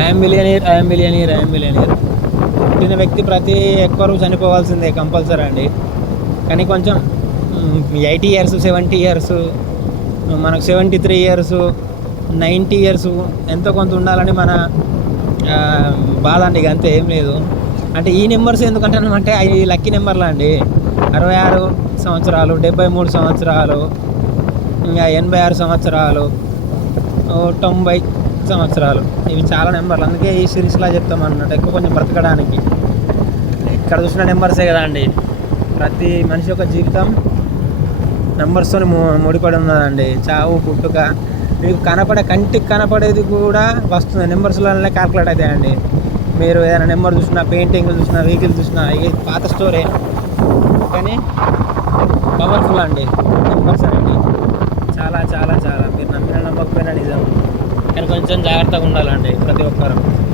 I'm billionaire, I'm billionaire, I'm billionaire. పుట్టిన వ్యక్తి ప్రతి ఒక్కరూ చనిపోవాల్సిందే కంపల్సరీ అండి. కానీ కొంచెం 80 ఇయర్స్, 70 ఇయర్స్, మనకు 73 ఇయర్స్, 90 ఇయర్స్ ఎంతో కొంత ఉండాలని మన బాధ అండి. ఇక అంతే, ఏం లేదు. అంటే ఈ నెంబర్స్ ఎందుకంటానంటే అవి లక్కీ నెంబర్లు అండి. 66 సంవత్సరాలు, 73 సంవత్సరాలు, ఇంకా 86 సంవత్సరాలు, 90 సంవత్సరాలు, ఇవి చాలా నెంబర్లు. అందుకే ఈ సిరీస్లా చెప్తాం అన్నట్టు, ఎక్కువ కొంచెం బ్రతకడానికి. ఇక్కడ చూసిన నెంబర్సే కదా అండి. ప్రతి మనిషి యొక్క జీవితం నెంబర్స్తో ముడిపడి ఉన్నదండి. చావు, పుట్టుక, మీకు కంటికి కనపడేది కూడా వస్తుంది నెంబర్స్లోనే క్యాల్కులేట్ అవుతాయండి. మీరు ఏదైనా నెంబర్ చూసినా, పెయింటింగ్లు చూసినా, వెహికల్ చూసినా, ఇది పాత స్టోరీ కానీ పవర్ఫుల్ అండి నెంబర్స్ అనేది. చాలా చాలా చాలా, మీరు నమ్మిన నమ్మకపోయినా నిజం. కానీ కొంచెం జాగ్రత్తగా ఉండాలండి ప్రతి ఒక్కరు.